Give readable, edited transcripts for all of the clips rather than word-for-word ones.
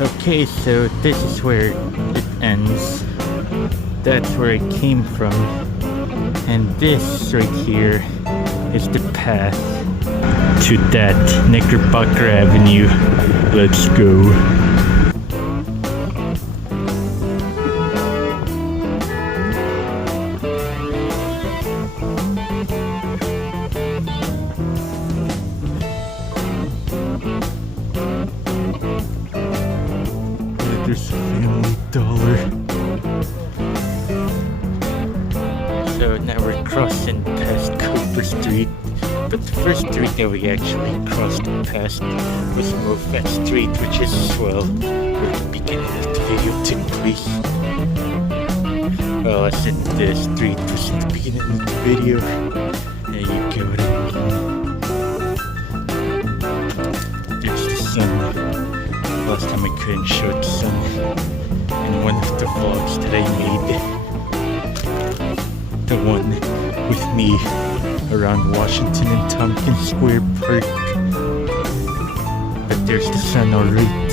Okay, so this is where it ends. That's where it came from. And this right here is the path to that Knickerbocker Avenue. Let's go. There's a Family Dollar. So now we're crossing past Cooper Street, but the first street that we actually crossed past was Mofat Street, which is, well, where the beginning of the video took place. Well, I said the street was in the beginning of the video. There you go. There's the sun. Last time I couldn't show the sun in one of the vlogs that I made. The one with me around Washington and Tompkins Square Park. But there's the sun alright.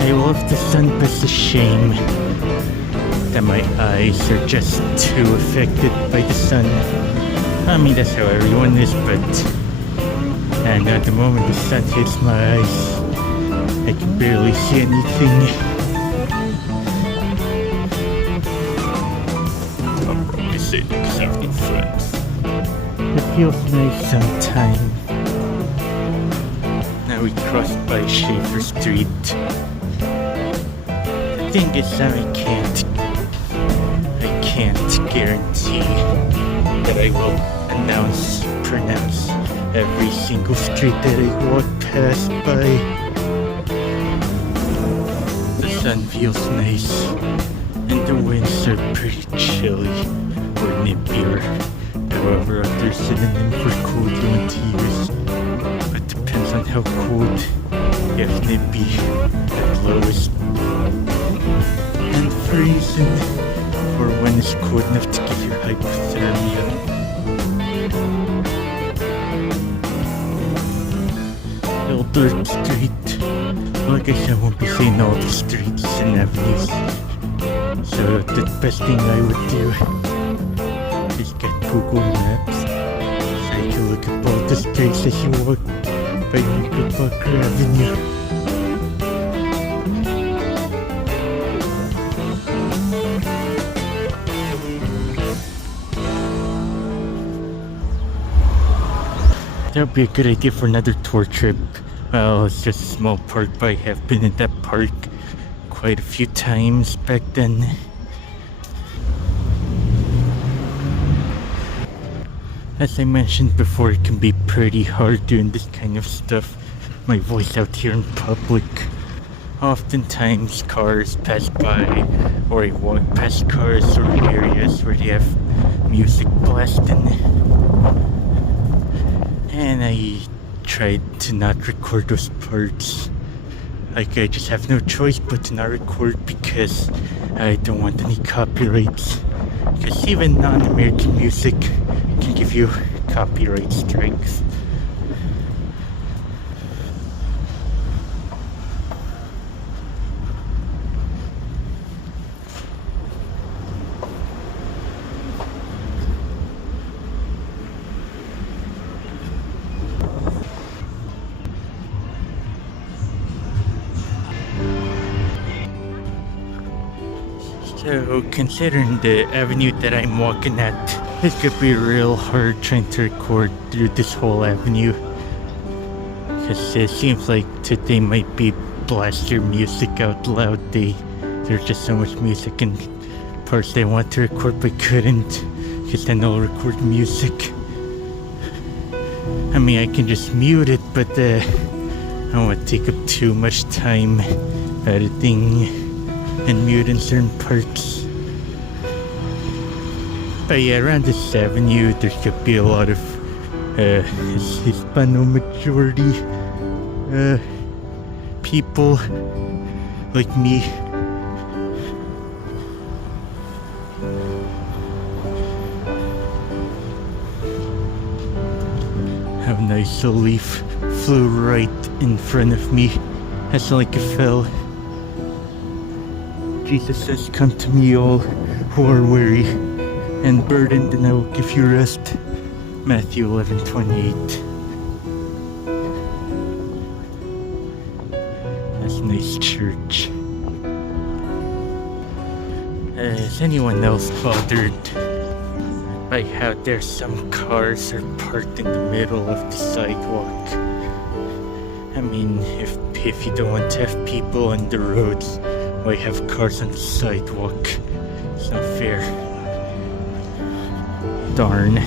I love the sun, but it's a shame that my eyes are just too affected by the sun. I mean, that's how everyone is, but and at the moment the sun hits my eyes, I can barely see anything. Opposite exactly front. It feels nice sometimes. Now we crossed by Schaefer Street. The thing is that I can't guarantee that I will pronounce every single street that I walk past by. The sun feels nice, and the winds are pretty chilly or nippier. However, other synonym for cold you want to use, but depends on how cold. If nippy at lowest, and freezing for when it's cold enough to give you hypothermia. Dirt Street. Well, I guess I won't be saying all the streets and avenues. So the best thing I would do is get Google Maps so you can look up all the streets as you walk by Knickerbocker Avenue. That would be a good idea for another tour trip. Well, it's just a small park, but I have been in that park quite a few times back then. As I mentioned before, it can be pretty hard doing this kind of stuff. My voice out here in public. Oftentimes cars pass by, or I walk past cars or areas where they have music blasting. And I tried to not record those parts. Like, I just have no choice but to not record because I don't want any copyrights. Because even non-American music can give you copyright strikes. So, considering the avenue that I'm walking at, it could be real hard trying to record through this whole avenue. Because it seems like today might be blast your music out loud day. There's just so much music and parts that I want to record but couldn't. Because then I'll record music. I mean, I can just mute it, but I don't want to take up too much time editing and muting certain parts. But yeah, around this avenue there could be a lot of Hispano majority people like me. nice leaf flew right in front of me as like it fell. Jesus says, "Come to me, all who are weary and burdened, and I will give you rest." Matthew 11:28. That's a nice church. Is anyone else bothered by how there's some cars are parked in the middle of the sidewalk? I mean, if you don't want to have people on the roads, why have cars on the sidewalk? It's not fair. Darn.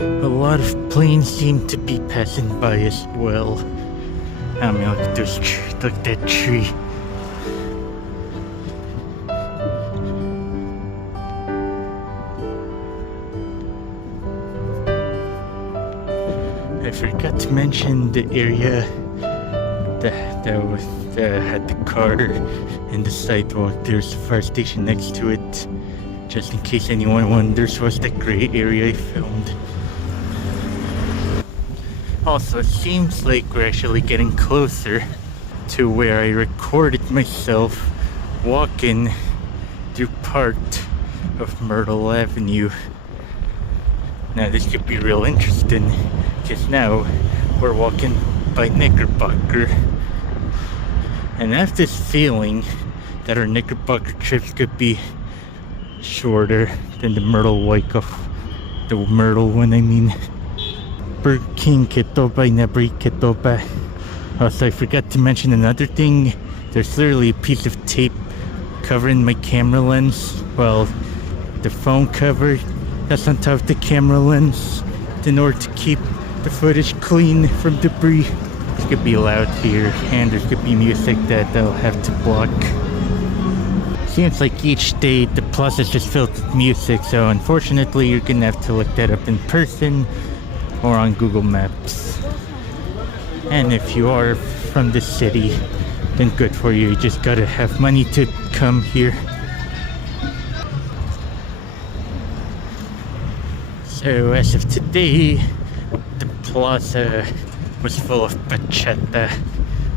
A lot of planes seem to be passing by as well. I mean, look at those look at that tree. I forgot to mention the area that had the car and the sidewalk. There's a fire station next to it. Just in case anyone wonders, what's that gray area I filmed. Also, it seems like we're actually getting closer to where I recorded myself walking through part of Myrtle Avenue. Now this could be real interesting, because now we're walking by Knickerbocker. And I have this feeling that our Knickerbocker trips could be shorter than the Myrtle Wyckoff. The Myrtle one, I mean. Burger King Ketoba Nebri Ketoba. Also, I forgot to mention another thing. There's literally a piece of tape covering my camera lens. Well, the phone cover that's on top of the camera lens in order to keep the footage clean from debris. It's gonna be loud here, and there's gonna be music that I'll have to block. Seems like each day the plaza is just filled with music, so unfortunately you're gonna have to look that up in person or on Google Maps. And if you are from the city, then good for you. You just gotta have money to come here. So as of today, the plaza was full of bachata.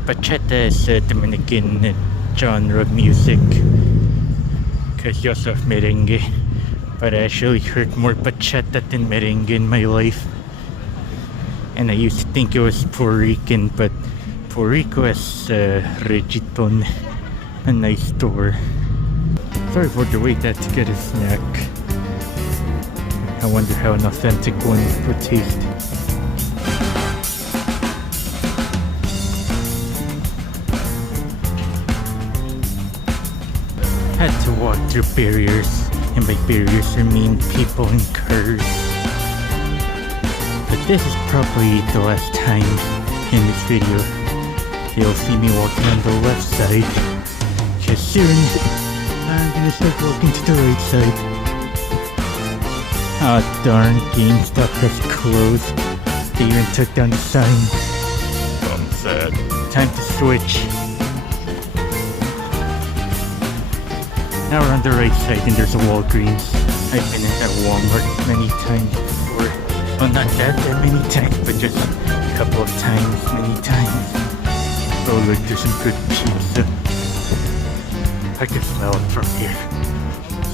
Bachata is a Dominican genre of music, because you also have merengue. But I actually heard more bachata than merengue in my life. And I used to think it was Puerto Rican, but Puerto Rico has reggaeton, a nice store. Sorry for the wait, I had to get a snack. I wonder how an authentic one would taste. Had to walk through barriers, and by barriers I mean people and cars. But this is probably the last time in this video you'll see me walking on the left side, because soon I'm gonna start walking to the right side. Ah, darn, GameStop has closed. They even took down the sign. I'm sad. Time to switch. Now we're on the right side and there's a Walgreens. I've been in that Walmart many times before. Well, not that many times, but just a couple of times, many times. Oh look, there's some good pizza. I can smell it from here.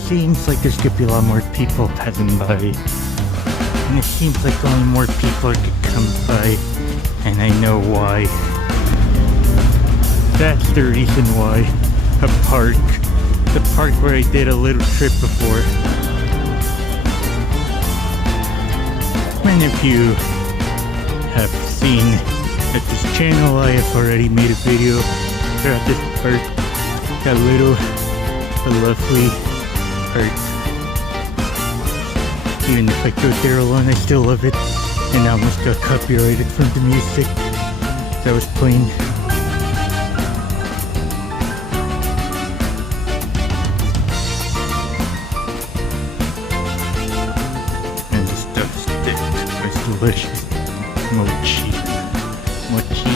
Seems like there's gonna be a lot more people passing by. And it seems like only more people are gonna come by. And I know why. That's the reason why. A park. The park where I did a little trip before. Many of you have seen at this channel I have already made a video throughout this park. That little, lovely park. Even if I go there alone, I still love it. And I almost got copyrighted from the music that was playing. And the stuff's thick, it's delicious. mochi. Mochi.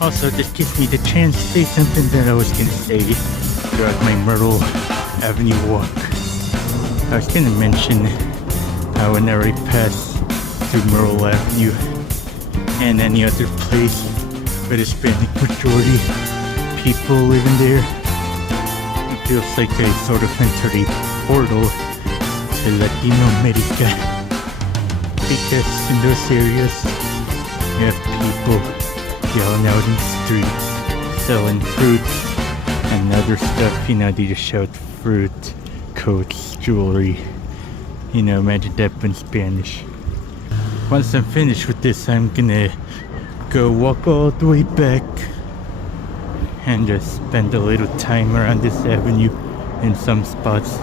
Also, this gives me the chance to say something that I was gonna say throughout my Myrtle Avenue walk. I was gonna mention how whenever I pass through Myrtle Avenue and any other place with Hispanic majority people living there, it feels like I sort of entered a portal to Latino America, because in those areas you have people yelling out in the streets, selling fruits and other stuff. You know, they just shout fruit, coats, jewelry. You know, imagine that in Spanish. Once I'm finished with this, I'm gonna go walk all the way back and just spend a little time around this avenue in some spots.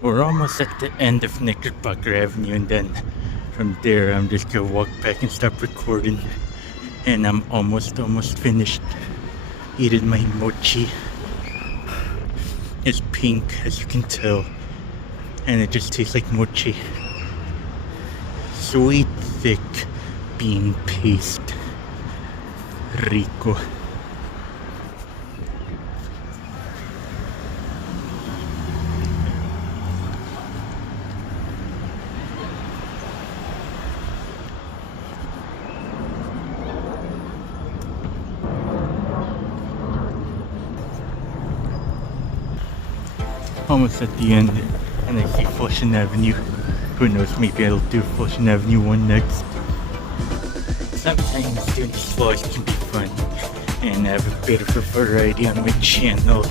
We're almost at the end of Knickerbocker Avenue, and then from there I'm just gonna walk back and stop recording. And I'm almost finished eating my mochi. It's pink, as you can tell, and it just tastes like mochi. Sweet, thick bean paste. Rico. Almost at the end, and I see Flushing Avenue. Who knows, maybe I'll do Flushing Avenue 1 next. Sometimes doing these vlogs can be fun and have a bit of a variety on my channel.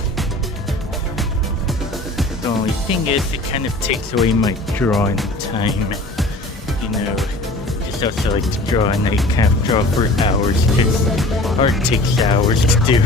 The only thing is, it kind of takes away my drawing time. You know, just also like to draw, and I can't draw for hours because art takes hours to do.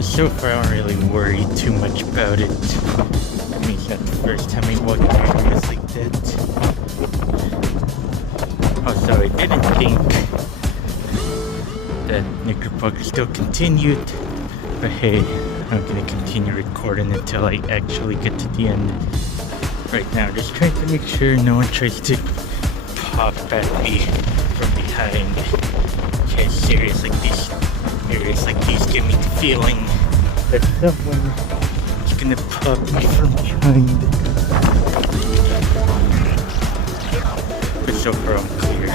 So far, I don't really worry too much about it. I mean, it's not the first time I walk through areas like that. Also, I didn't think that Knickerbocker still continued, but hey, I'm gonna continue recording until I actually get to the end. Right now, just trying to make sure no one tries to pop at me from behind. Okay, serious, like these areas like these give me the feeling that someone is gonna pop me from behind. But so far I'm clear.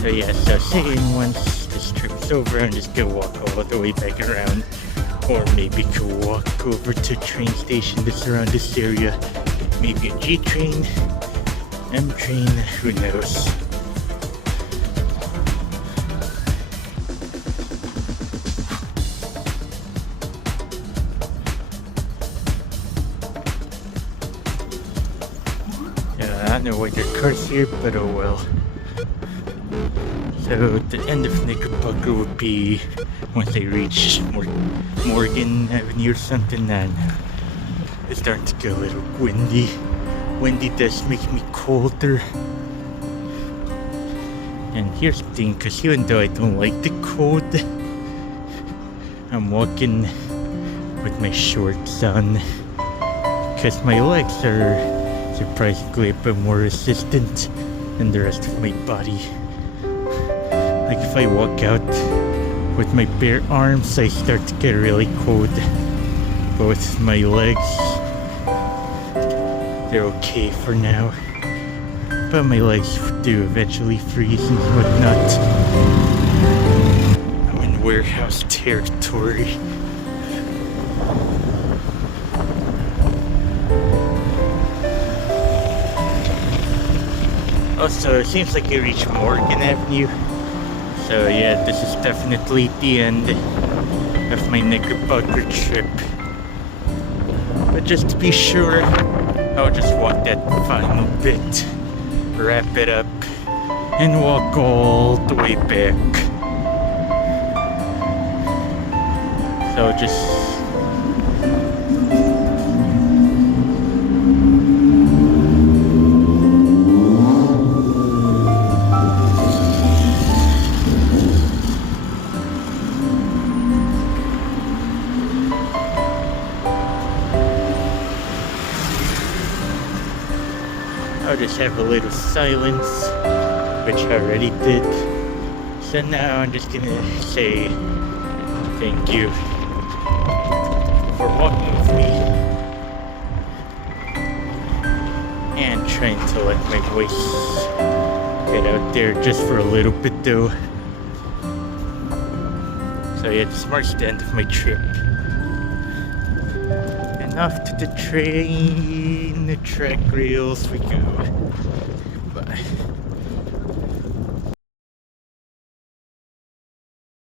So yeah, so saying once this trip is over, I'm just gonna walk all the way back around. Or maybe could walk over to a train station that's around this area. Maybe a G train, M train, who knows. I don't know why there are cars here, but oh well. So the end of Knickerbocker would be once I reach Morgan Avenue or something, and it's starting to get a little windy. Windy does make me colder. And here's the thing, because even though I don't like the cold, I'm walking with my shorts on, because my legs are surprisingly a bit more resistant than the rest of my body. Like if I walk out with my bare arms, I start to get really cold. But with my legs, they're okay for now. But my legs do eventually freeze and whatnot. I'm in warehouse territory. Also, it seems like I reached Morgan Avenue, So yeah, this is definitely the end of my Knickerbocker trip. But just to be sure, I'll just walk that final bit, wrap it up, and walk all the way back. So just I'll just have a little silence, which I already did. So now I'm just gonna say thank you for walking with me and trying to let my voice get out there just for a little bit though. So yeah, this marks the end of my trip. And off to the train, the track rails we go. Bye.